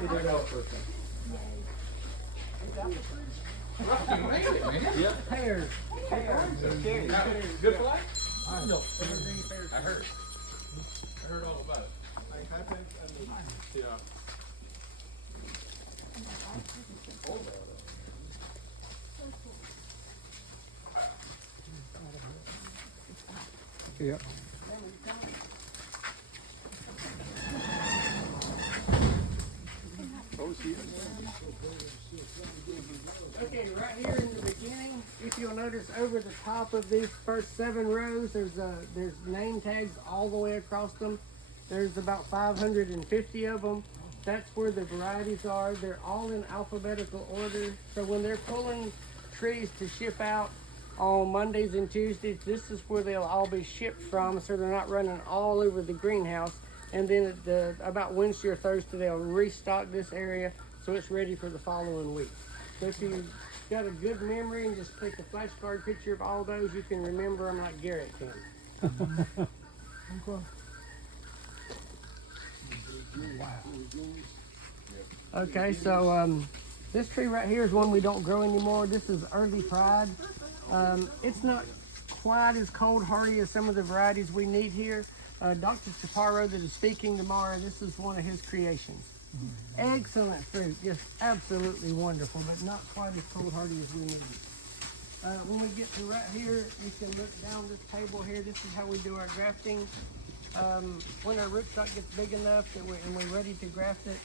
Yeah. Pears. Good flight? No. I heard. I heard all about it. Yeah. Yeah. Okay, right here in the beginning, if you'll notice over the top of these first 7 rows, there's name tags all the way across them. There's about 550 of them. That's where the varieties are. They're all in alphabetical order. So when they're pulling trees to ship out on Mondays and Tuesdays, this is where they'll all be shipped from, so they're not running all over the greenhouse. And then about Wednesday or Thursday, they'll restock this area so it's ready for the following week. So if you've got a good memory and just take a flashcard picture of all those, you can remember them like Garrett can. Okay, so this tree right here is one we don't grow anymore. This is early pride. It's not quite as cold hardy as some of the varieties we need here. Dr. Chaparro that is speaking tomorrow, this is one of his creations. Excellent fruit, just absolutely wonderful, but not quite as cold hardy as we need. When we get to right here, you can look down this table here. This is how we do our grafting. When our rootstock gets big enough that we're ready to graft it,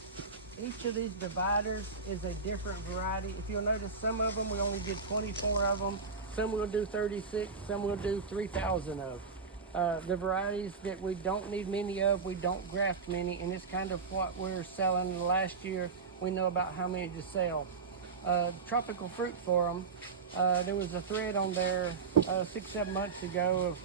each of these dividers is a different variety. If you'll notice, some of them we only did 24 of them. Some we'll do 36. Some we'll do 3,000 of. The varieties that we don't need many of, we don't graft many, and it's kind of what we're selling in the last year. We know about how many to sell. Tropical fruit for them. There was a thread on there 6-7 months ago of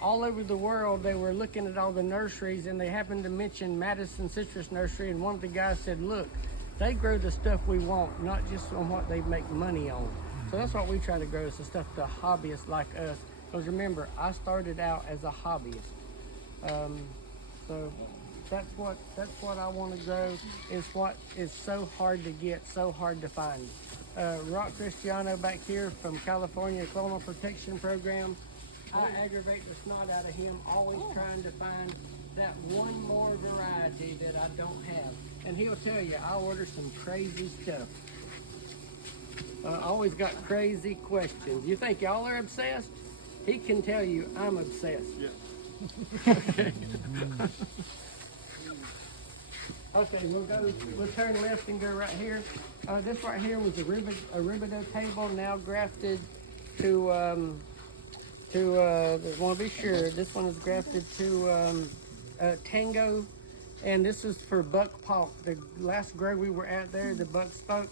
all over the world. They were looking at all the nurseries, and they happened to mention Madison Citrus Nursery, and one of the guys said, look, they grow the stuff we want, not just on what they make money on. So that's what we try to grow, is the stuff the hobbyists like us. Because remember, I started out as a hobbyist. So that's what I want to grow, is what is so hard to get, so hard to find. Rock Cristiano back here from California Clonal Protection Program. I aggravate the snot out of him, always trying to find that one more variety that I don't have. And he'll tell you, I order some crazy stuff. Always got crazy questions. You think y'all are obsessed? He can tell you I'm obsessed. Yeah. Okay, we'll turn left and go right here. This right here was a Ribido table, now grafted to I want to be sure, this one is grafted to Tango, and this is for Buck Palk. The last grow we were at there, the Buck spoke.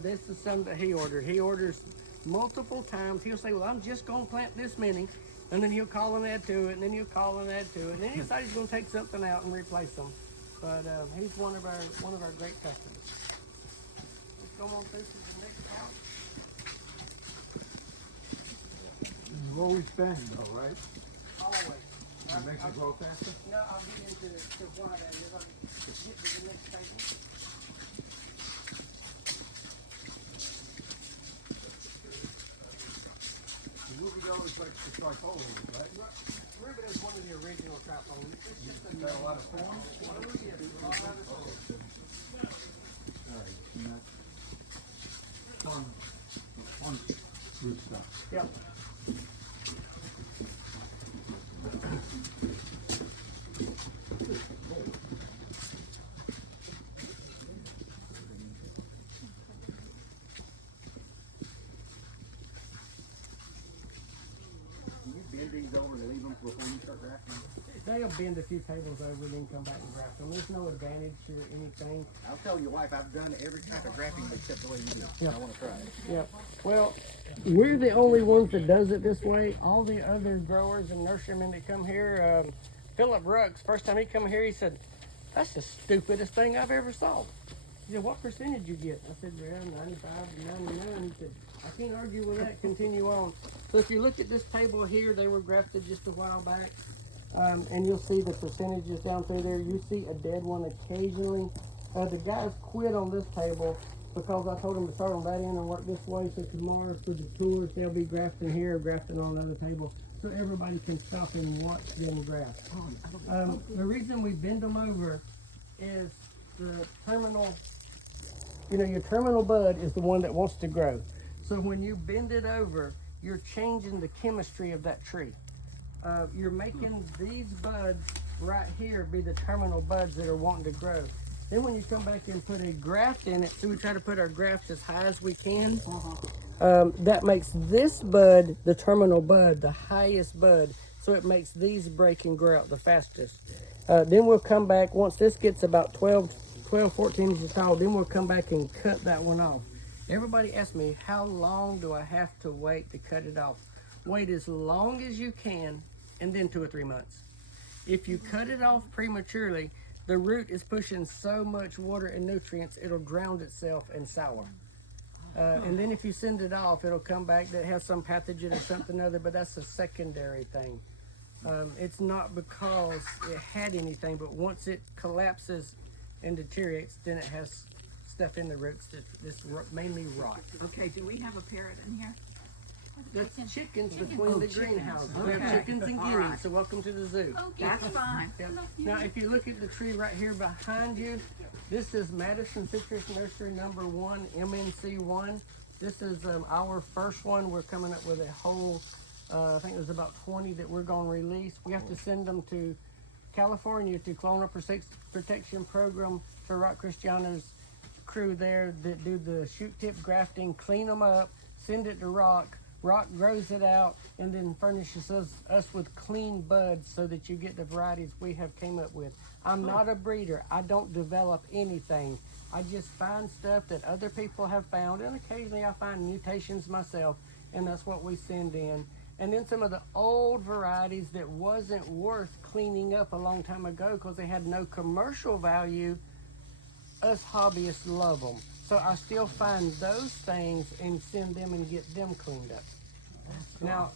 This is some that he ordered. He orders multiple times. He'll say, well, I'm just going to plant this many, and then he'll call and add to it, and then he'll call and add to it, and then he decides he's going to take something out and replace them. But he's one of our great customers. Let's go on through to the next house. You always bang though, right? Always. It makes it grow faster? No, I'll get into why that is. I'll get to the next table. The Rubido is like the tripolar, right? Rubido is one of the original tripoles. It's just You got a lot of forms? Alright, one rootstock. Yep. These over and leave them before you start grafting? They'll bend a few tables over and then come back and graft them. There's no advantage or anything. I'll tell your wife I've done every type of grafting except the way you do it. Yeah. I want to try it. Yeah. Well, we're the only ones that does it this way. All the other growers and nurserymen that come here, Philip Rux, first time he come here, he said, that's the stupidest thing I've ever saw. He said, what percentage you get? I said, around 95 to 99. He said, I can't argue with that, continue on. So if you look at this table here, they were grafted just a while back. And you'll see the percentages down through there. You see a dead one occasionally. The guys quit on this table because I told them to start on that end and work this way. So tomorrow for the tours, they'll be grafting here, grafting on another table, so everybody can stop and watch them graft. The reason we bend them over is the terminal, your terminal bud is the one that wants to grow. So when you bend it over, you're changing the chemistry of that tree. You're making these buds right here be the terminal buds that are wanting to grow. Then when you come back and put a graft in it, so we try to put our graft as high as we can, that makes this bud, the terminal bud, the highest bud. So it makes these break and grow out the fastest. Then we'll come back, once this gets about 12, 14 inches tall, then we'll come back and cut that one off. Everybody asks me, how long do I have to wait to cut it off? Wait as long as you can, and then 2 or 3 months. If you cut it off prematurely, the root is pushing so much water and nutrients, it'll drown itself and sour. And then if you send it off, it'll come back that has some pathogen or something other, but that's a secondary thing. It's not because it had anything, but once it collapses and deteriorates, then it has stuff in the roots that's mainly rot. Okay, do we have a parrot in here? That's chickens between the greenhouses. We have chickens and All guineas, right. so welcome to the zoo. That's fine. Yep. Now, if you look at the tree right here behind you, this is Madison Citrus Nursery #1, MNC1. This is our first one. We're coming up with a whole, I think there's about 20 that we're going to release. We have to send them to California to Clonal Protection Program for Rock Cristiano's crew there that do the shoot tip grafting, clean them up, send it to Rock. Rock grows it out and then furnishes us with clean buds so that you get the varieties we have came up with. I'm not a breeder. I don't develop anything. I just find stuff that other people have found, and occasionally I find mutations myself, and that's what we send in. And then some of the old varieties that wasn't worth cleaning up a long time ago because they had no commercial value, us hobbyists love them. So I still find those things and send them and get them cleaned up. Now,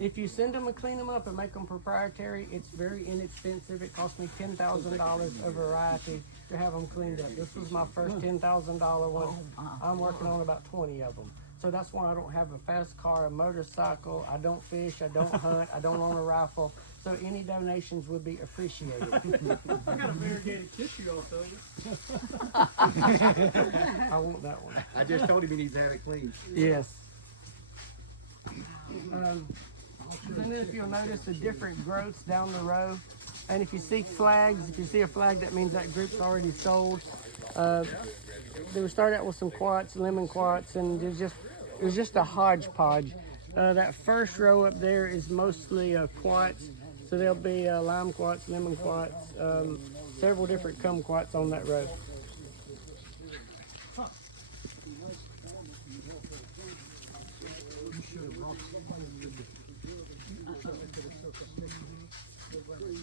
if you send them and clean them up and make them proprietary, it's very inexpensive. It cost me $10,000 a variety to have them cleaned up. This was my first $10,000 one. I'm working on about 20 of them. So that's why I don't have a fast car, a motorcycle. I don't fish. I don't hunt. I don't own a rifle. So any donations would be appreciated. I got a variegated tissue I'll sell you. I want that one. I just told him he needs to have it clean. Yes. And then if you'll notice the different growths down the row, and if you see flags, if you see a flag, that means that group's already sold. They would start out with some quartz, lemon quartz, and it was just a hodgepodge. That first row up there is mostly quartz, so there'll be lime quartz, lemon quartz, several different kumquats on that row.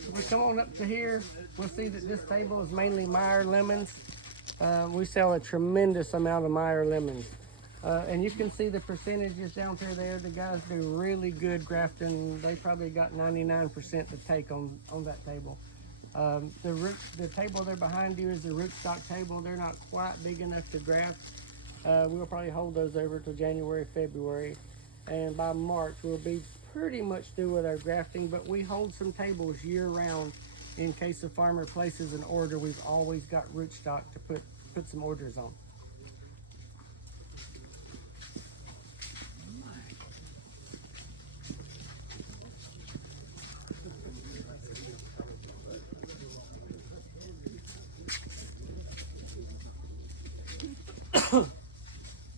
If we come on up to here, we'll see that this table is mainly Meyer lemons. We sell a tremendous amount of Meyer lemons. And you can see the percentages down through there. The guys do really good grafting. They probably got 99% to take on that table. The table there behind you is the rootstock table. They're not quite big enough to graft. We'll probably hold those over till January, February. And by March, we'll be pretty much through with our grafting, but we hold some tables year round in case a farmer places an order. We've always got rootstock to put some orders on.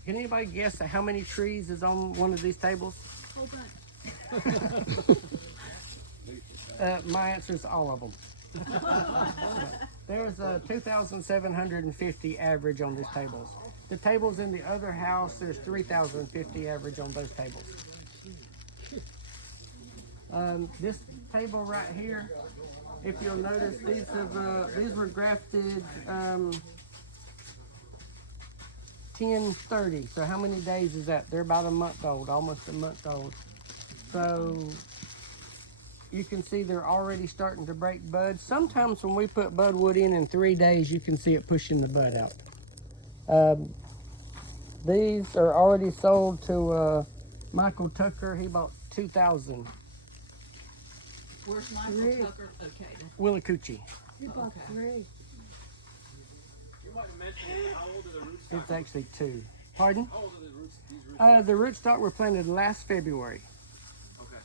Can anybody guess how many trees is on one of these tables? Hold on. My answer is all of them. There's 2,750 average on these tables. The tables in the other house, there's 3,050 average on those tables. This table right here, if you'll notice, these were grafted 10/30. So how many days is that? They're about a month old, almost a month old. So 10/30 you can see they're already starting to break buds. Sometimes when we put budwood in 3 days, you can see it pushing the bud out. These are already sold to Michael Tucker. He bought 2,000. Where's Michael Tucker? Okay. Willacoochee. You bought three. You might have mentioned how old are the roots? It's actually 2. Pardon? How old are the roots? These roots? The rootstock were planted last February. Okay.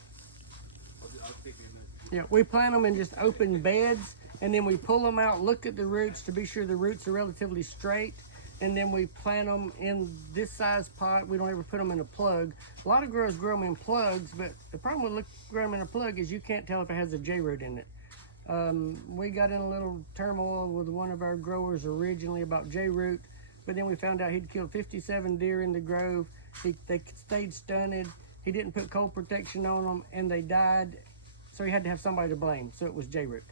I'll speak to you in a minute. Yeah, we plant them in just open beds, and then we pull them out, look at the roots to be sure the roots are relatively straight, and then we plant them in this size pot. We don't ever put them in a plug. A lot of growers grow them in plugs, but the problem with growing them in a plug is you can't tell if it has a J-root in it. We got in a little turmoil with one of our growers originally about J-root, but then we found out he'd killed 57 deer in the grove. They stayed stunted. He didn't put cold protection on them, and they died. So he had to have somebody to blame. So it was J-root.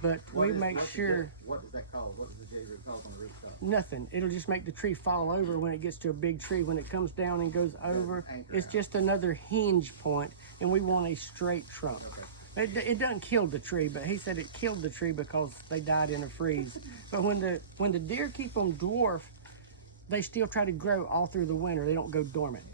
But we make sure. What does that cause? What does the J-root cause on the rootstock? Nothing. It'll just make the tree fall over when it gets to a big tree. When it comes down and goes over, it's just another hinge point, and we want a straight trunk. Okay. It doesn't kill the tree, but he said it killed the tree because they died in a freeze. But when the deer keep them dwarf, they still try to grow all through the winter. They don't go dormant.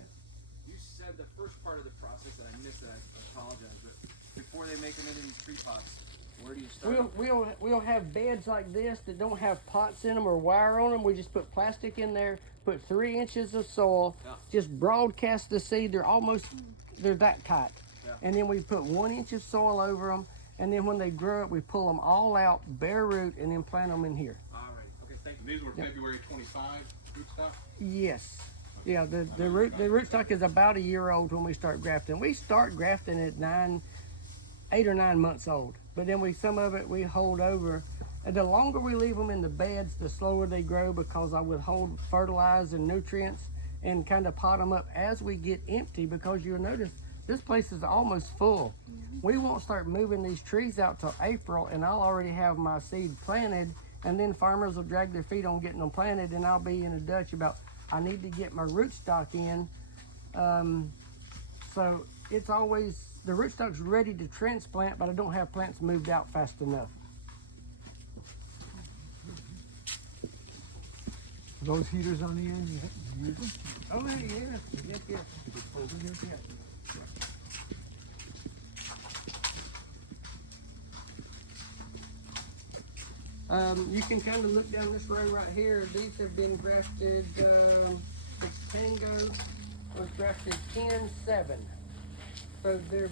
You said the first part of the process that I missed, and I apologize, but before they make them into these tree pots, where do you start? We'll have beds like this that don't have pots in them or wire on them. We just put plastic in there, put 3 inches of soil, just broadcast the seed. They're that tight. Yeah. And then we put 1 inch of soil over them. And then when they grow up, we pull them all out, bare root, and then plant them in here. All right. Okay. Thank you. These were February 25 rootstock. Yes. Yeah, the rootstock is about a year old when we start grafting. We start grafting at 8 or 9 months old. But then some of it we hold over. And the longer we leave them in the beds, the slower they grow, because I withhold fertilizer and nutrients and kind of pot them up as we get empty, because you'll notice this place is almost full. We won't start moving these trees out till April, and I'll already have my seed planted, and then farmers will drag their feet on getting them planted, and I'll be in a Dutch about, I need to get my rootstock in. So it's always, the rootstock's ready to transplant, but I don't have plants moved out fast enough. Those heaters on the end, you use them? Oh, yeah. Yes. You can kind of look down this row right here. These have been grafted, the Tango was grafted 10-7. So they're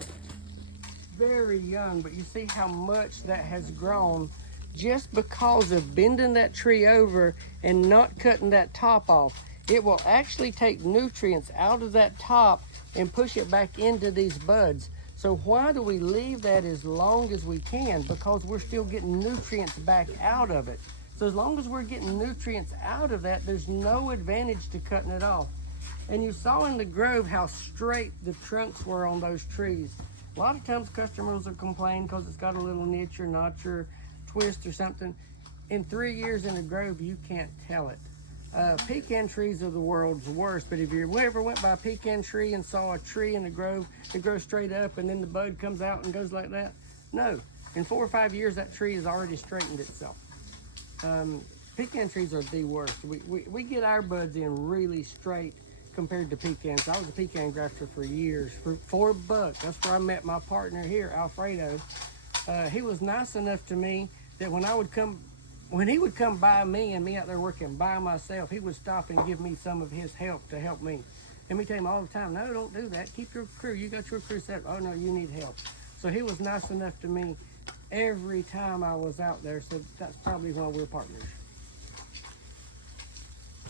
very young, but you see how much that has grown just because of bending that tree over and not cutting that top off. It will actually take nutrients out of that top and push it back into these buds. So why do we leave that as long as we can? Because we're still getting nutrients back out of it. So as long as we're getting nutrients out of that, there's no advantage to cutting it off. And you saw in the grove how straight the trunks were on those trees. A lot of times customers will complain because it's got a little niche or notch or twist or something. In 3 years in a grove, you can't tell it. Pecan trees are the world's worst, but if you ever went by a pecan tree and saw a tree in the grove that grows straight up and then the bud comes out and goes like that, no. In 4 or 5 years, that tree has already straightened itself. Pecan trees are the worst. We get our buds in really straight compared to pecans. I was a pecan grafter for years, for $4. That's where I met my partner here, Alfredo. He was nice enough to me that when he would come by me and me out there working by myself, he would stop and give me some of his help to help me. And we tell him all the time, no, don't do that. Keep your crew. You got your crew set. Oh, no, you need help. So he was nice enough to me every time I was out there. So that's probably why we're partners.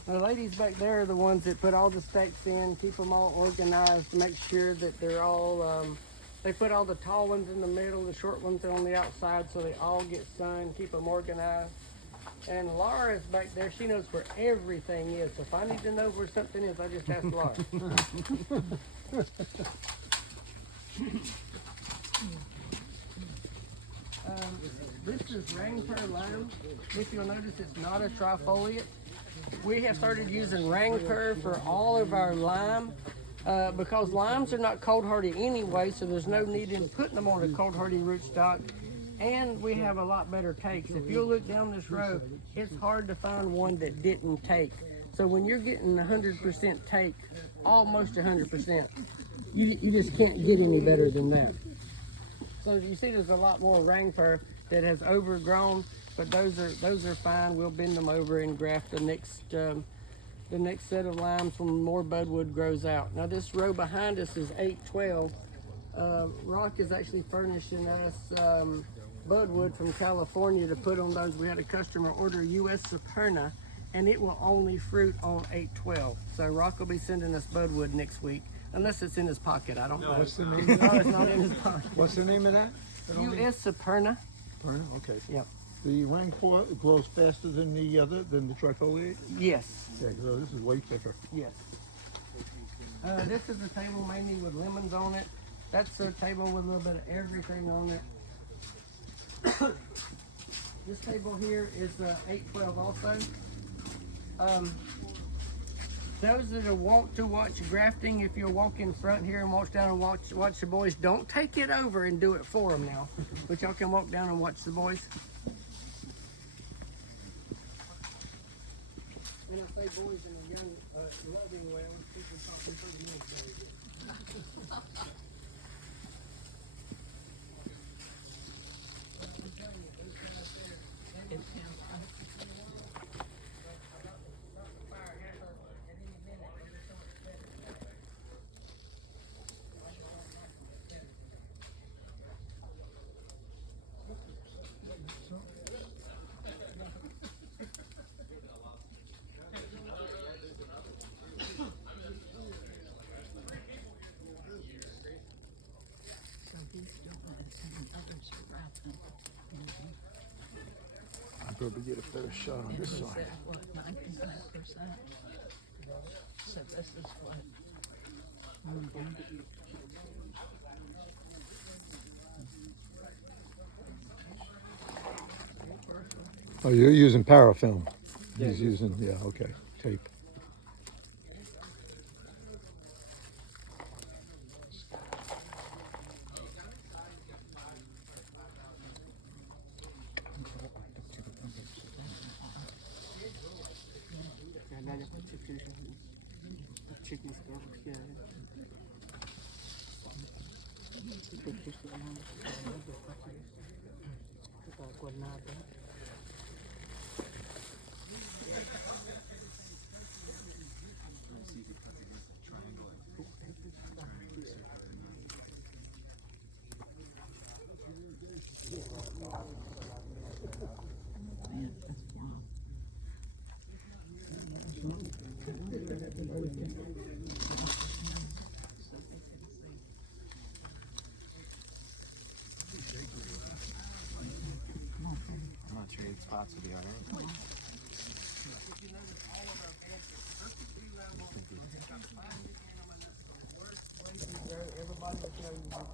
The ladies back there are the ones that put all the stakes in, keep them all organized, make sure that they're all, they put all the tall ones in the middle, the short ones on the outside, so they all get sun, keep them organized. And Laura's back there, she knows where everything is. So if I need to know where something is, I just ask Laura. This is rain pear lime. If you'll notice, it's not a trifoliate. We have started using rain pear for all of our lime. because limes are not cold hardy anyway, so there's no need in putting them on a cold hardy rootstock. And we have a lot better takes. If you look down this row, it's hard to find one that didn't take. So when you're getting 100% take, almost 100%, you just can't get any better than that. So you see there's a lot more ring fur that has overgrown, but those are fine. We'll bend them over and graft the next set of limes when more budwood grows out. Now this row behind us is 812. Rock is actually furnishing us budwood from California to put on those. We had a customer order US Superna, and it will only fruit on 812. So Rock will be sending us budwood next week, unless it's in his pocket. I don't know. What's the name? No, it's not in his pocket. What's the name of that? US Superna. Okay. Yep. The rainfall grows faster than the trifoliate? Yes. Yeah, so this is way thicker. Yes. This is a table mainly with lemons on it. That's a table with a little bit of everything on it. This table here is 812 also. Those that want to watch grafting, if you'll walk in front here and walk down and watch the boys, don't take it over and do it for them now. But y'all can walk down and watch the boys. And I say boys in a young, loving way. I was thinking talking 30 minutes ago. I'll probably get a better shot on this side. What, 99%? So this is what? Oh, you're using parafilm. He's using, yeah, okay, tape. Chicken scallops, yeah. I'm not sure eight spots would be all right. Everybody will tell you you cannot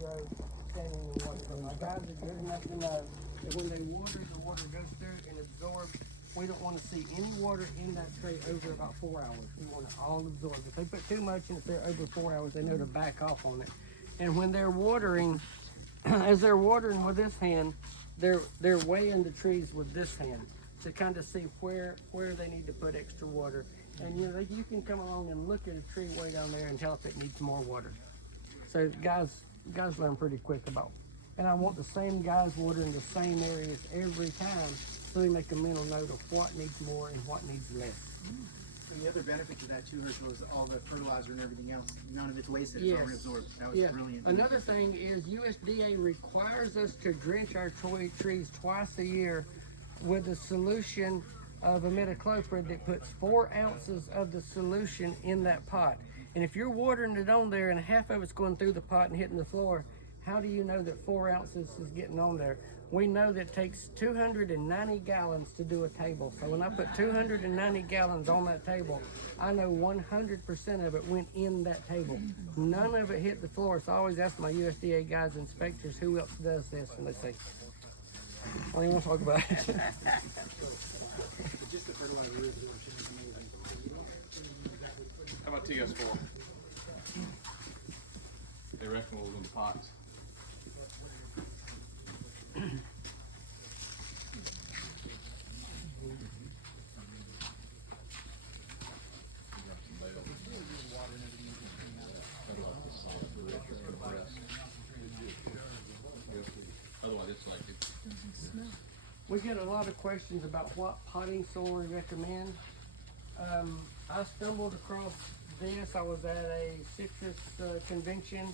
grow standing in water. My guys are good enough to know that when they water, the water goes through and absorbs. We don't want to see any water in that tray over about 4 hours. We want it all absorbed. If they put too much in it there over 4 hours, they know to back off on it. And when they're watering, as they're watering with this hand, they're weighing the trees with this hand to kind of see where they need to put extra water. And you know, you can come along and look at a tree way down there and tell if it needs more water. So guys learn pretty quick about. And I want the same guys watering the same areas every time, so they make a mental note of what needs more and what needs less. And the other benefit to that too was all the fertilizer and everything else. None of it's wasted. It's already absorbed. That was brilliant. Another thing is USDA requires us to drench our trees twice a year with a solution of imidacloprid that puts 4 ounces of the solution in that pot. And if you're watering it on there and half of it's going through the pot and hitting the floor, how do you know that 4 ounces is getting on there? We know that it takes 290 gallons to do a table. So when I put 290 gallons on that table, I know 100% of it went in that table. None of it hit the floor. So I always ask my USDA guys, inspectors, who else does this? And they say, I don't even want to talk about it. How about TS4? pots. We get a lot of questions about what potting soil we recommend. I stumbled across this. I was at a citrus convention,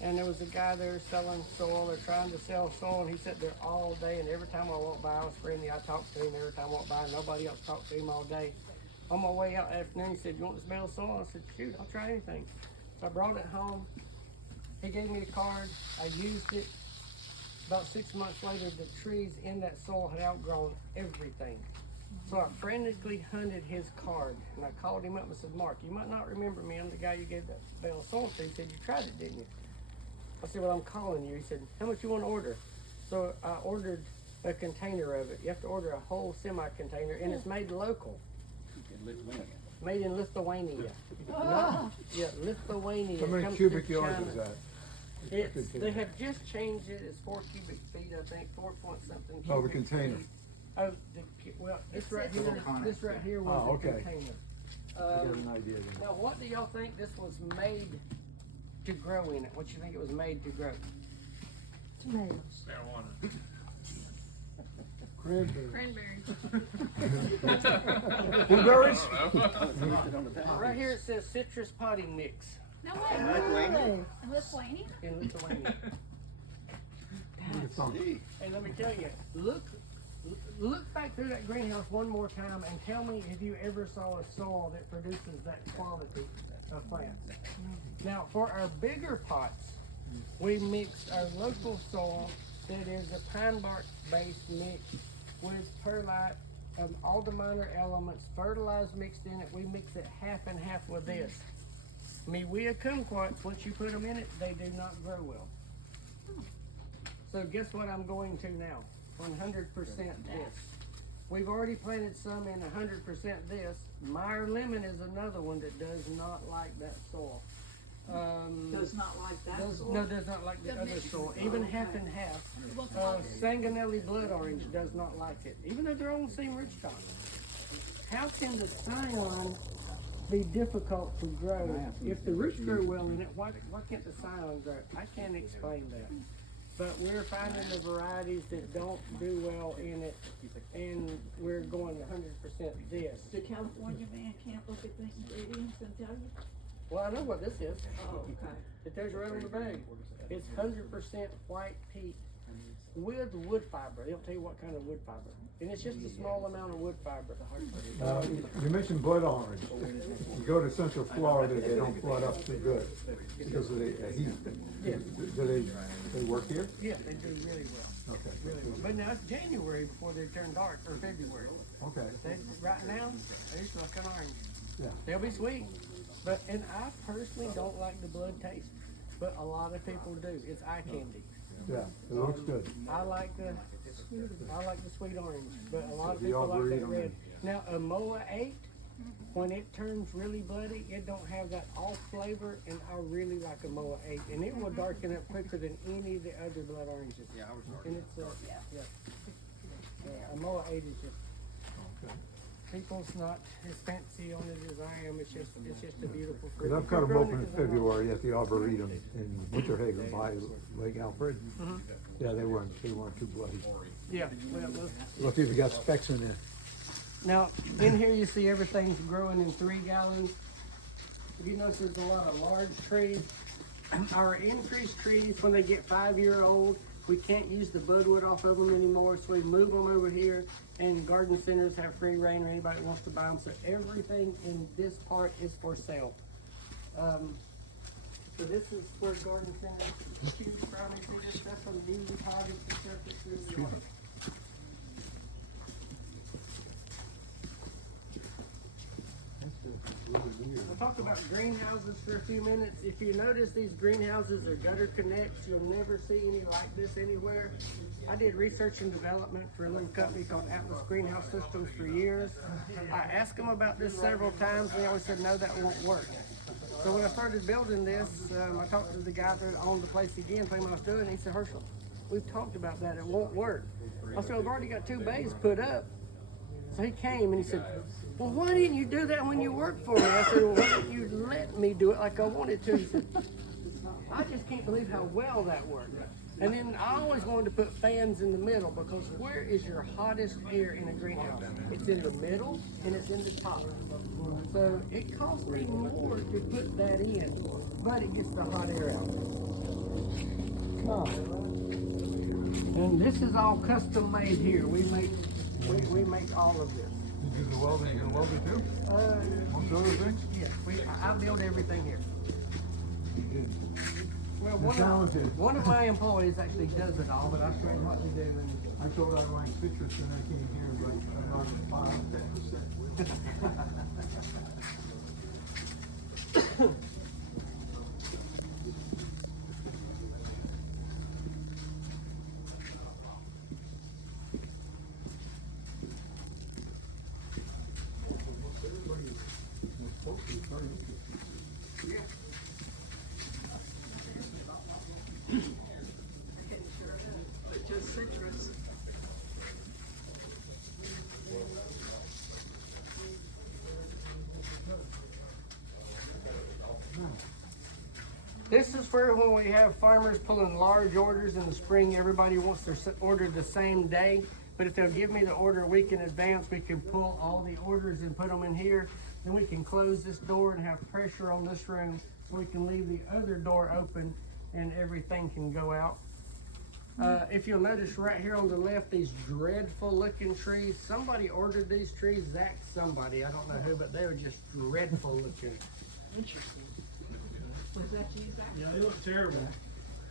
and there was a guy there selling soil or trying to sell soil, and he sat there all day, and every time I walked by, I was friendly. I talked to him every time I walked by. Nobody else talked to him all day. On my way out afternoon, he said, "You want to smell soil?" I said, "Shoot, I'll try anything." So I brought it home. He gave me a card. I used it. About 6 months later, the trees in that soil had outgrown everything. So I frantically hunted his card, and I called him up and said, "Mark, you might not remember me. I'm the guy you gave that bale of soil to." He said, "You tried it, didn't you?" I said, "Well, I'm calling you." He said, "How much you want to order?" So I ordered a container of it. You have to order a whole semi-container, and it's made local. Made in Lithuania. Not, yeah, Lithuania. How It many comes cubic through yards China. is that? They have just changed it. It's 4 cubic feet, I think, 4 point something. Oh, the cubic container. feet. Oh, well, this right here. This right here was Oh, the okay. container. I got an idea then. Now, what do y'all think this was made to grow in it? What you think it was made to grow? Tomatoes. Cranberry. Cranberries. Blueberries? Right here it says citrus potting mix No way. Lithuania? In Lithuania? in Lithuania. It's on. And let me tell you, look back through that greenhouse one more time and tell me if you ever saw a soil that produces that quality of plants. Now, for our bigger pots, we mixed our local soil that is a pine bark based mix with perlite, all the minor elements, fertilized mixed in it. We mix it half and half with this. Mewea kumquats, once you put them in it, they do not grow well. So guess what I'm going to now? 100% this. We've already planted some in 100% this. Meyer lemon is another one that does not like that soil. Does not like that soil? No, does not like the other soil. Even half and half. Sanganelli blood orange does not like it, even though they're on the same root stock. How can the scion be difficult to grow? If the roots grow well in it, why can't the scion grow? I can't explain that. But we're finding the varieties that don't do well in it, and we're going 100% this. The California man can't look at the ingredients and tell you? Well, I know what this is. Oh, okay. It tells you right on the bag. It's 100% white peat with wood fiber. They don't tell you what kind of wood fiber. And it's just a small amount of wood fiber. You mentioned blood orange. You go to Central Florida, they don't flood up too good because of the heat. Yeah. Do they work here? Yeah, they do really well. Okay. Really well. But now it's January before they turn dark, or February. Okay. Right now, they're just like an orange. Yeah. They'll be sweet. But, and I personally don't like the blood taste, but a lot of people do. It's eye candy. Yeah, it looks good. I like the sweet orange, but a lot of The people like that Arboretum. red. Now, a Moa 8, when it turns really bloody, it don't have that off flavor, and I really like a Moa 8, and it will darken up quicker than any of the other blood oranges. Yeah, I was And it's a Moa 8 is just, Okay. people's not as fancy on it as I am. It's just a beautiful fruit. Because I've cut them open in February at the Arboretum in Winterhaven by Lake Alfred. Yeah, they weren't too bloody. Yeah. Well, look. Look, if you got specks in there. Now, in here you see everything's growing in 3 gallons. If you notice, there's a lot of large trees. Our increased trees, when they get 5-year-old, we can't use the budwood off of them anymore, so we move them over here, and garden centers have free reign, or anybody that wants to buy them. So everything in this part is for sale. So this is where garden centers, you probably see this stuff from newly potted to surface through the yard. We'll talk about greenhouses for a few minutes. If you notice, these greenhouses are gutter connects. You'll never see any like this anywhere. I did research and development for a little company called Atlas Greenhouse Systems for years. I asked them about this several times, and they always said, no, that won't work. So when I started building this, I talked to the guy that owned the place again, told him what I was doing, and he said, Herschel, we've talked about that, it won't work. I said, I've already got 2 bays put up. So he came and he said, well, why didn't you do that when you worked for me? I said, well, why didn't you let me do it like I wanted to? He said, I just can't believe how well that worked. And then I always wanted to put fans in the middle, because where is your hottest air in a greenhouse? It's in the middle and it's in the top. So it costs me more to put that in, but it gets the hot air out. Come on. And this is all custom made here. We make all of this. You do the welding, you weld it too? Most other things? Yeah, I build everything here. You did. Well, You're talented. one of my employees actually does it all, but I show him what to do. And I thought I liked citrus and I came here, but I'm not 5-10%. Just citrus. this is for when we have farmers pulling large orders in the spring. Everybody wants their order the same day, but if they'll give me the order a week in advance, we can pull all the orders and put them in here. Then we can close this door and have pressure on this room, so we can leave the other door open and everything can go out. If you'll notice right here on the left, these dreadful looking trees, somebody ordered these trees, somebody, I don't know who, but they were just dreadful looking. Interesting. Was that you, Zach? Yeah, they look terrible.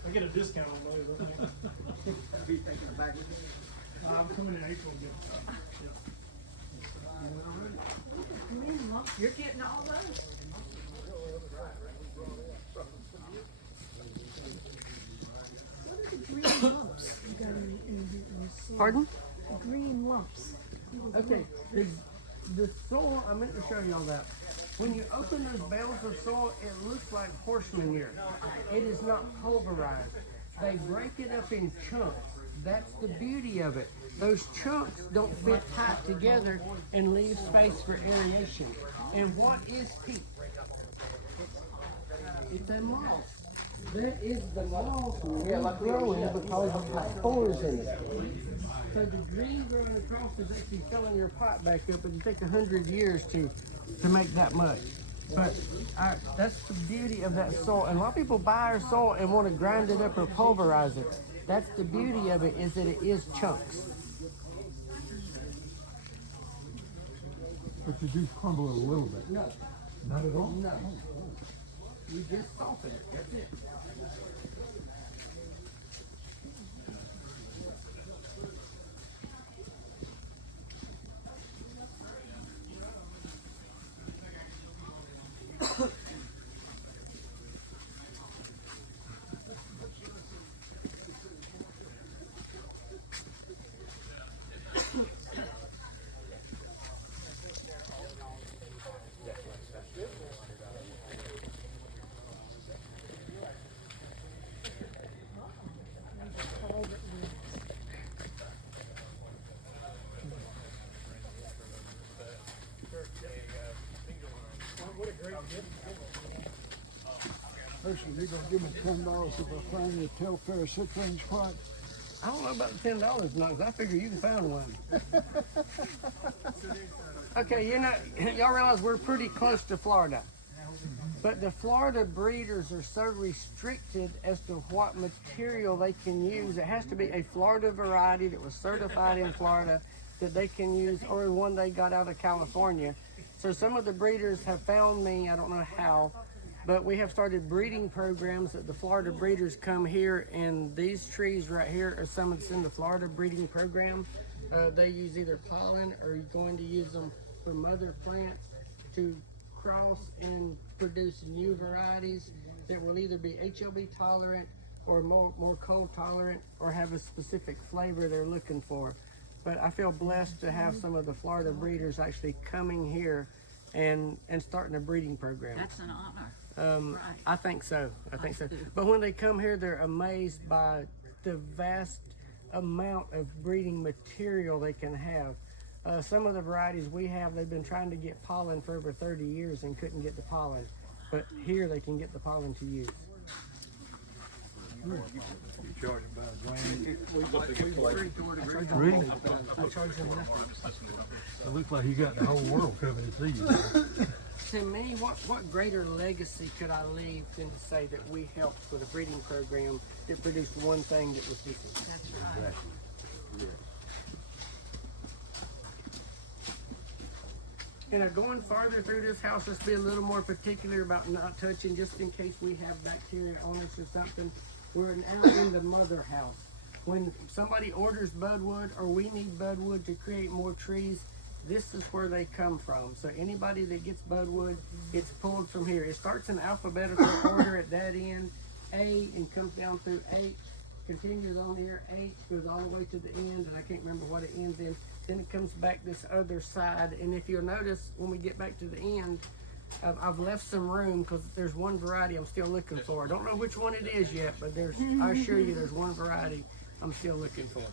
I get a discount on those. Don't I? Are you taking it back with you? I'm coming in April to get Green lump, you're getting all those. What are the green lumps you got in your soil? Pardon? Green lumps. Okay, the soil, I meant to show y'all that. When you open those bales of soil, it looks like horse manure. It is not pulverized. They break it up in chunks. That's the beauty of it. Those chunks don't fit tight together and leave space for aeration. And what is peat? It's a moss. That is the moss growing because of the spores in it. So the green growing across is actually filling your pot back up. It'll take 100 years to make that much. But that's the beauty of that soil. And a lot of people buy our soil and want to grind it up or pulverize it. That's the beauty of it, is that it is chunks. But you do crumble it a little bit. No, Not at all? no. You just soften it. That's it. Herschel, you're gonna give me $10 if I find you a Telfair 6-inch pot? I don't know about the $10 now, 'cause I figure you can find one. Okay, you know, y'all realize we're pretty close to Florida. But the Florida breeders are so restricted as to what material they can use. It has to be a Florida variety that was certified in Florida that they can use, or one they got out of California. So some of the breeders have found me, I don't know how, but we have started breeding programs that the Florida breeders come here, and these trees right here are some that's in the Florida breeding program. They use either pollen, or you're going to use them for mother plants to cross and produce new varieties that will either be HLB tolerant or more cold tolerant, or have a specific flavor they're looking for. But I feel blessed to have some of the Florida breeders actually coming here and starting a breeding program. That's an honor. Right. I think so. I think so. But when they come here, they're amazed by the vast amount of breeding material they can have. Some of the varieties we have, they've been trying to get pollen for over 30 years and couldn't get the pollen. But here they can get the pollen to use. You charge them by the grand. Really? I charge them nothing. It looks like you got the whole world coming to see you. To me, what greater legacy could I leave than to say that we helped with a breeding program that produced one thing that was decent? That's right. And going farther through this house, let's be a little more particular about not touching, just in case we have bacteria on us or something. We're now in the mother house. When somebody orders budwood or we need budwood to create more trees, this is where they come from. So anybody that gets budwood, it's pulled from here. It starts in alphabetical order at that end, A, and comes down through H, continues on here, H, goes all the way to the end, and I can't remember what it ends in. Then it comes back this other side, and if you'll notice, when we get back to the end, I've left some room because there's one variety I'm still looking for. I don't know which one it is yet, but I assure you there's one variety I'm still looking for.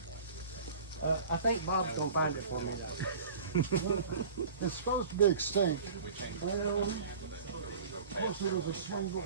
I think Bob's gonna find it for me though. It's supposed to be extinct. Well, of course it was a single.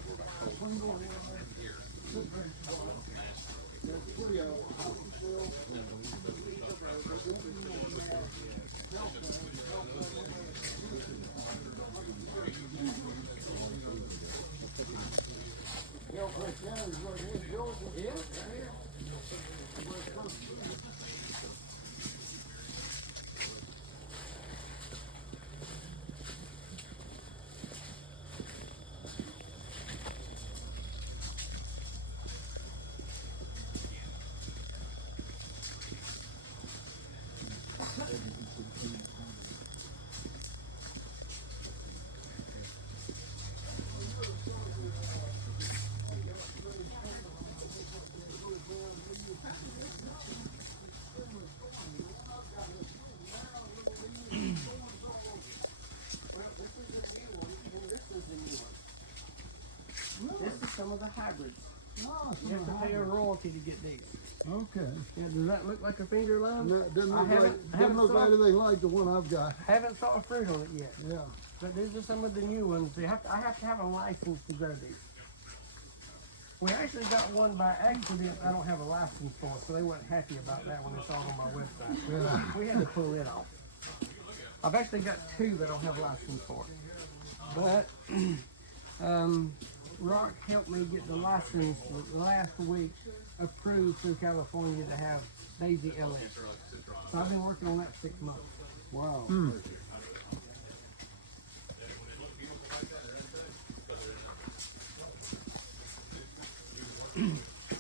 This is some of the hybrids. Oh, You have to pay a royalty to get these. okay. Yeah, does that look like a finger line? And that didn't I look haven't like, saw- anything like the one I've got. Haven't saw a fruit on it yet. Yeah. But these are some of the new ones. I have to have a license to grow these. We actually got one by accident I don't have a license for, so they weren't happy about that when they saw it on my website. Yeah. We had to pull it off. I've actually got two that I don't have a license for. But Rock helped me get the license last week approved through California to have Daisy LS. So I've been working on that 6 months. Wow.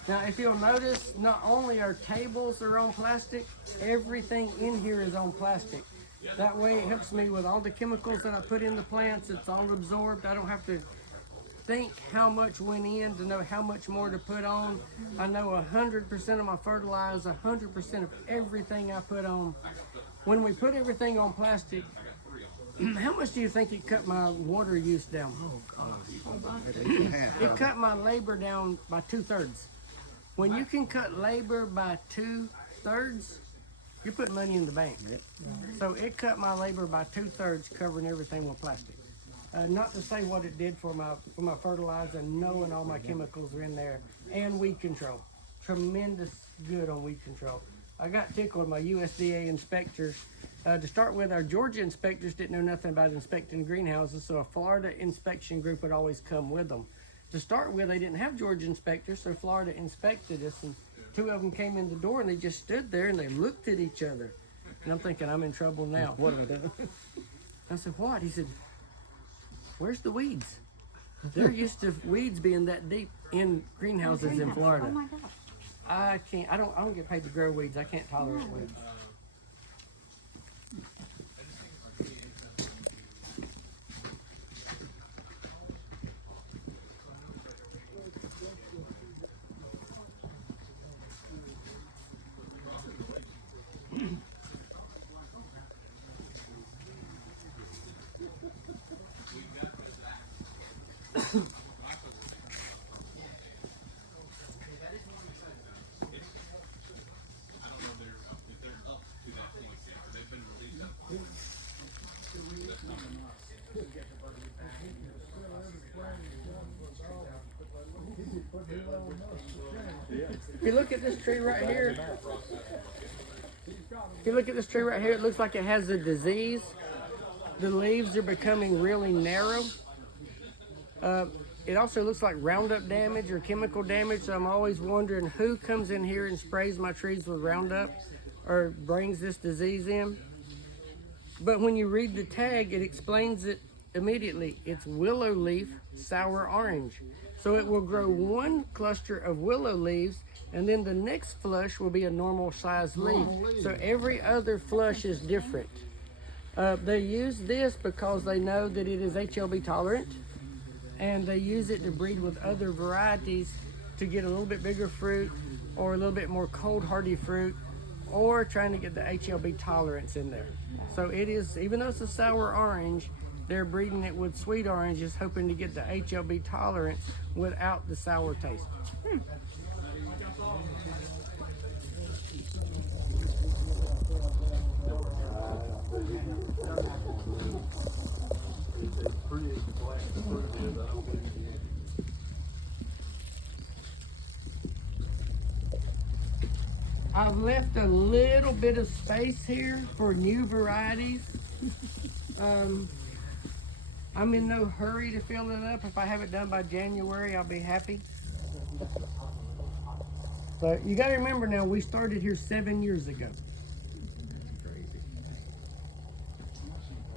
Now, if you'll notice, not only our tables are on plastic, everything in here is on plastic. That way it helps me with all the chemicals that I put in the plants. It's all absorbed. I don't have to think how much went in to know how much more to put on. I know 100% of my fertilizer, 100% of everything I put on. When we put everything on plastic, how much do you think it cut my water use down? It cut my labor down by 2/3. When you can cut labor by 2/3, you're putting money in the bank. So it cut my labor by 2/3, covering everything with plastic. Not to say what it did for my fertilizer, knowing all my chemicals are in there, and weed control. Tremendous good on weed control. I got tickled by USDA inspectors. To start with, our Georgia inspectors didn't know nothing about inspecting greenhouses, so a Florida inspection group would always come with them. To start with, they didn't have Georgia inspectors, so Florida inspected us, and two of them came in the door and they just stood there and they looked at each other. And I'm thinking, I'm in trouble now. What have I done? I said, what? He said, where's the weeds? They're used to weeds being that deep in greenhouses in Florida. Oh my gosh. I don't get paid to grow weeds. I can't tolerate weeds. If you look at this tree right here, it looks like it has a disease. The leaves are becoming really narrow. It also looks like Roundup damage or chemical damage, so I'm always wondering who comes in here and sprays my trees with Roundup or brings this disease in. But when you read the tag, it explains it immediately. It's willow leaf sour orange. So it will grow one cluster of willow leaves, and then the next flush will be a normal sized leaf. So every other flush is different. They use this because they know that it is HLB tolerant, and they use it to breed with other varieties to get a little bit bigger fruit or a little bit more cold hardy fruit, or trying to get the HLB tolerance in there. So it is, even though it's a sour orange, they're breeding it with sweet oranges, hoping to get the HLB tolerance without the sour taste. I've left a little bit of space here for new varieties. I'm in no hurry to fill it up. If I have it done by January, I'll be happy. But you got to remember now, we started here 7 years ago.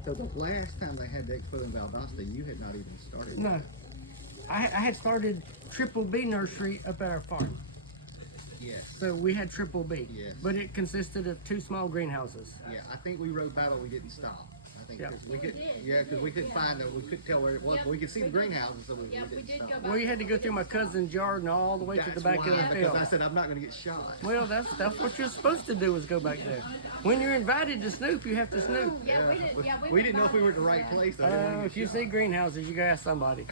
So the last time they had the expo in Valdosta, you had not even started. No, I had started Triple B Nursery up at our farm. Yes. So we had Triple B, Yes. but it consisted of 2 small greenhouses. Yeah, I think we rode by, but we didn't stop. I think Yeah. because we could, We did. yeah, because we couldn't find it. We couldn't tell where it was. Yep, But we could see we the did. greenhouses, so we Yep, we didn't did stop. go by. Well, you had to go through my cousin's yard and all the way to the That's back of the why, field. because I said I'm not going to get shot. Well, that's what you're supposed to do, is go back there. When you're invited to snoop, you have to snoop. Yeah, we did. Yeah, We didn't know if we were at the right place. So I didn't wanna If get you shot. see greenhouses, you gotta ask somebody.